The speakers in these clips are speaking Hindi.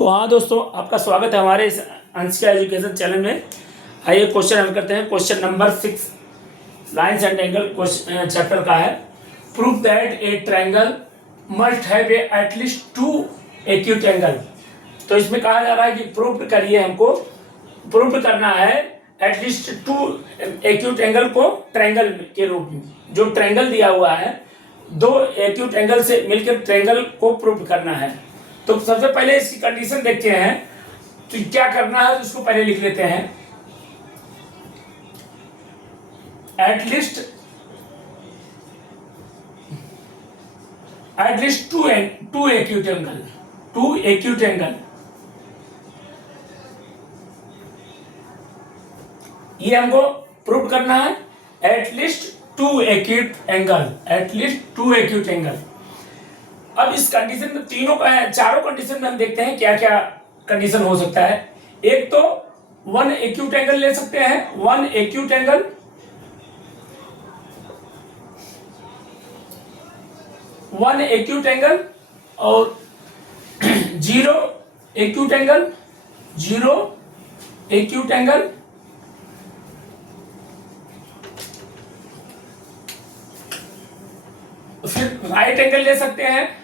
तो हाँ दोस्तों, आपका स्वागत है हमारे इस अंशिका एजुकेशन चैनल में। आइए क्वेश्चन हल करते हैं। Question number 6 lines and angle chapter का है। Prove that A triangle must have at least 2 acute angle. तो इसमें कहा जा रहा है कि प्रूव करिए, हमको प्रूव करना है एटलीस्ट 2 एक्यूट एंगल को ट्रायंगल के रूप में। जो ट्रायंगल दिया हुआ है 2 एक्यूट एंगल से मिलकर ट्रायंगल को प्रूव करना है। तो सबसे पहले इसकी कंडीशन देखते हैं। तो क्या करना है उसको पहले लिख लेते हैं। At least 2 acute angle, 2 acute angle, ये हमको प्रूव करना है। At least 2 acute angle, at least 2 acute angle. अब इस कंडीशन में चारों कंडीशन में हम देखते हैं क्या क्या कंडीशन हो सकता है। एक तो 1 एक्यूट एंगल ले सकते हैं, 1 एक्यूट एंगल, और 0 एक्यूट एंगल, 0 एक्यूट एंगल, फिर राइट एंगल ले सकते हैं,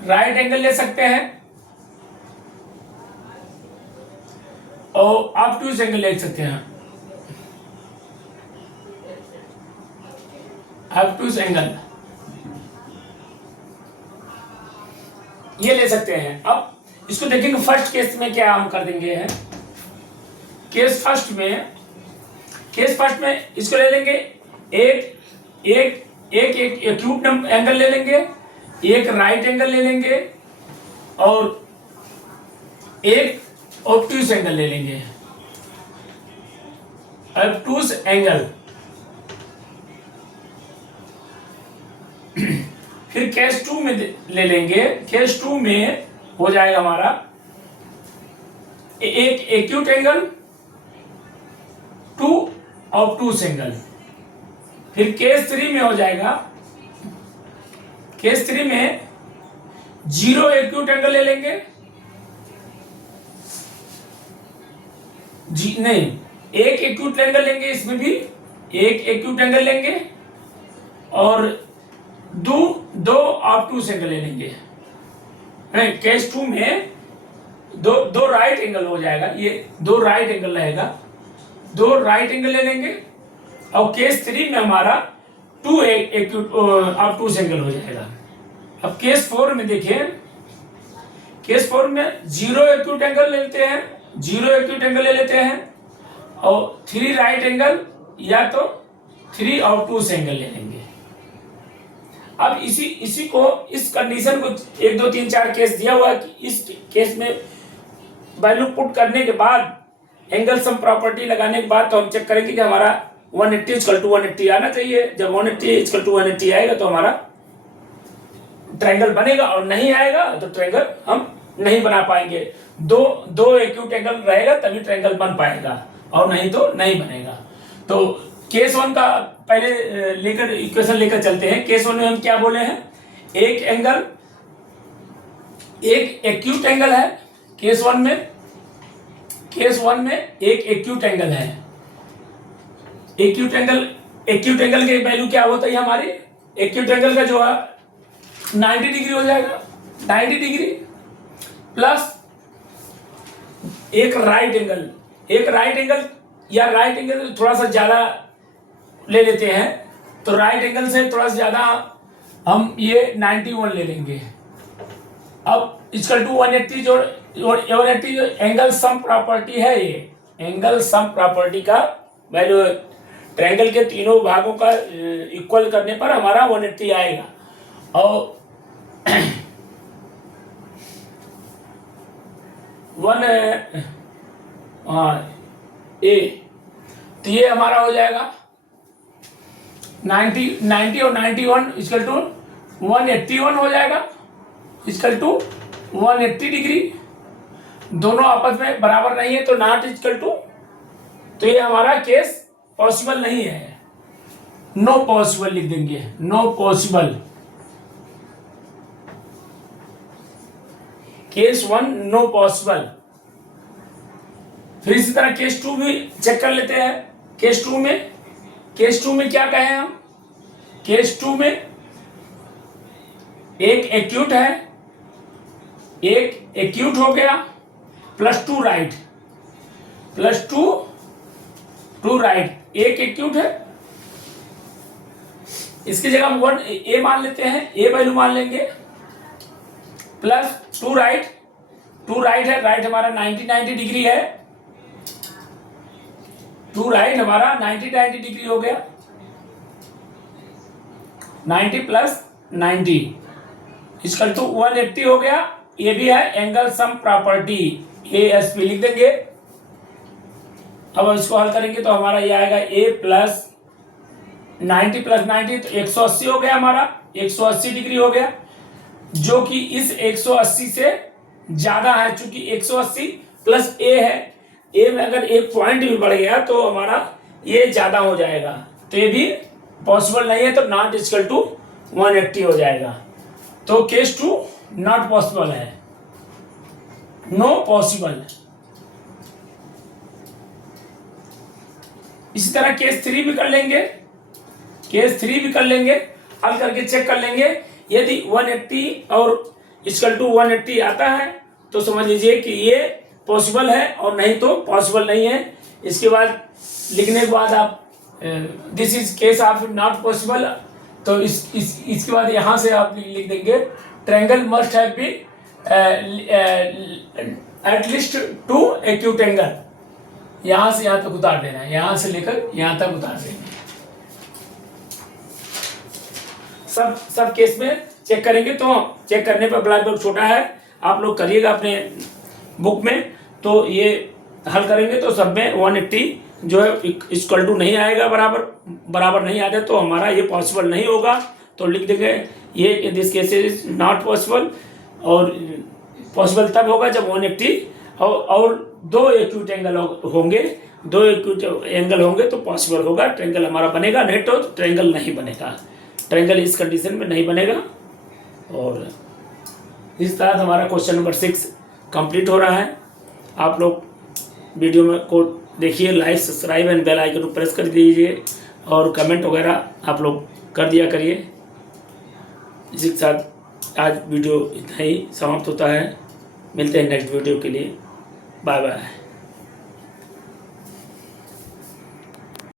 राइट एंगल ले सकते हैं, और ऑब्टयूज एंगल ले सकते हैं, ऑब्टयूज एंगल ये ले सकते हैं। अब इसको देखेंगे फर्स्ट केस में क्या हम कर देंगे है। केस फर्स्ट में इसको ले लेंगे, एक एक्यूट एंगल ले लेंगे, एक राइट एंगल ले लेंगे, और एक ऑब्टयूज एंगल ले लेंगे, ऑब्टयूज एंगल। फिर केस 2 में ले लेंगे। केस 2 में हो जाएगा हमारा एक एक्यूट एंगल, 2 ऑब्टयूज एंगल। फिर केस 3 में हो जाएगा, केस 3 में 0 एक्यूट एंगल ले लेंगे, नहीं, एक एक्यूट एंगल लेंगे, इसमें भी एक एक्यूट एंगल लेंगे, और दो ऑब्टयूज एंगल ले लेंगे। केस 2 में दो राइट एंगल हो जाएगा, ये 2 राइट एंगल रहेगा, 2 राइट एंगल ले लेंगे, और केस 3 में हमारा 2 एक्यूट ऑब्टयूज एंगल हो जाएगा। अब केस 4 में देखिए, केस 4 में 0 एक्यूट एंगल लेते हैं, 0 एक्यूट एंगल ले लेते हैं, और 3 राइट एंगल या तो 3 ऑब्टयूज एंगल ले लेंगे। अब इसी को, इस कंडीशन को 1 2 3 4 केस दिया हुआ है कि इस केस में वैल्यू पुट करने के बाद एंगल सम प्रॉपर्टी लगाने के बाद तो हम चेक करेंगे कि हमारा 180 = 180 आना चाहिए। जब 180 = 180 आएगा तो हमारा ट्रायंगल बनेगा, और नहीं आएगा तो ट्रायंगल हम नहीं बना पाएंगे। दो एक्यूट एंगल रहेगा तभी ट्रायंगल बन पाएगा, और नहीं तो नहीं बनेगा। तो केस 1 का पहले लेकर इक्वेशन लेकर चलते हैं। केस 1 में हम क्या बोले हैं, एक एंगल, एक एक्यूट एंगल है। केस 1 में एक एक्यूट एंगल है। एक्यूट एंगल की वैल्यू क्या होता है हमारी, एक्यूट एंगल का जो है 90 डिग्री हो जाएगा, 90 डिग्री प्लस एक राइट एंगल, या राइट एंगल थोड़ा सा ज्यादा ले लेते हैं, तो राइट एंगल से थोड़ा सा ज्यादा हम ये 91 ले लेंगे। अब इक्वल टू 180 जो 180 एंगल सम प्रॉपर्टी है, ये एंगल सम प्रॉपर्टी का वैल्यू ट्रायंगल के तीनों भागों का इक्वल करने पर हमारा 180 आएगा। और 1 तो ये हमारा हो जाएगा 90 और 91 इक्वल टू 181 हो जाएगा, इक्वल टू 180 डिग्री। दोनों आपस में बराबर नहीं है तो नॉट इक्वल टू, तो ये हमारा केस पॉसिबल नहीं है, नो पॉसिबल लिख देंगे, no possible. Case 1 no possible. फिर इसी तरह केस 2 भी चेक कर लेते हैं। केस 2 में क्या कहें हम? केस 2 में एक एक्यूट है, एक एक्यूट हो गया, +2 राइट, +2 राइट, एक एक्यूट है। इसकी जगह हम 1 ए मान लेते हैं, ए वैल्यू मान लेंगे, +2 राइट, 2 राइट है, राइट हमारा 90 डिग्री है, 2 राइट हमारा 90 डिग्री हो गया, 90 + 90 इक्वल टू 180 हो गया। ये भी है एंगल सम प्रॉपर्टी, ASP लिख देंगे। अब इसको हल करेंगे तो हमारा ये आएगा A + 90 + 90 तो 180 हो गया हमारा, 180 डिग्री हो गया, जो कि इस 180 से ज्यादा है। चूंकि 180 + A है, A में अगर एक पॉइंट भी बढ़ गया तो हमारा ये ज्यादा हो जाएगा, तो ये भी पॉसिबल नहीं है, तो नॉट इक्वल टू 180 हो जाएगा। तो केस 2 नॉट पॉसिबल है, नो पॉसिबल। इसी तरह केस 3 भी कर लेंगे, केस 3 भी कर लेंगे, हल करके चेक कर लेंगे। यदि 180 और इक्वल टू 180 आता है तो समझ लीजिए कि ये पॉसिबल है, और नहीं तो पॉसिबल नहीं है। इसके बाद लिखने के बाद आप this is case of not possible, तो इसके बाद यहां से आप लिख देंगे triangle must have been at least 2 acute angle. यहां से यहां तक उतार देना है, यहां से लेकर यहां तक उतार देंगे। सब केस में चेक करेंगे, तो चेक करने पर ब्लैक बोर्ड छोटा है, आप लोग करिएगा अपने बुक में, तो ये हल करेंगे तो सब में 180 जो है इक्वल टू नहीं आएगा, बराबर नहीं आता, तो हमारा ये पॉसिबल नहीं होगा। तो लिख देंगे ये this case is not possible, और पॉसिबल तब होगा जब 180 और 2 एक्यूट एंगल होंगे, 2 एक्यूट एंगल होंगे तो पॉसिबल होगा, ट्रायंगल हमारा बनेगा, नहीं तो ट्रायंगल नहीं बनेगा, ट्रायंगल इस कंडीशन में नहीं बनेगा। और इस तरह हमारा क्वेश्चन नंबर 6 कंप्लीट हो रहा है। आप लोग वीडियो में को देखिए, like subscribe and bell icon को प्रेस कर दीजिए, और कमेंट वगैरह आप लोग कर दिया करिए। इसी के साथ आज वीडियो इतना ही समाप्त होता है, मिलते हैं नेक्स्ट वीडियो के लिए, बाय बाय।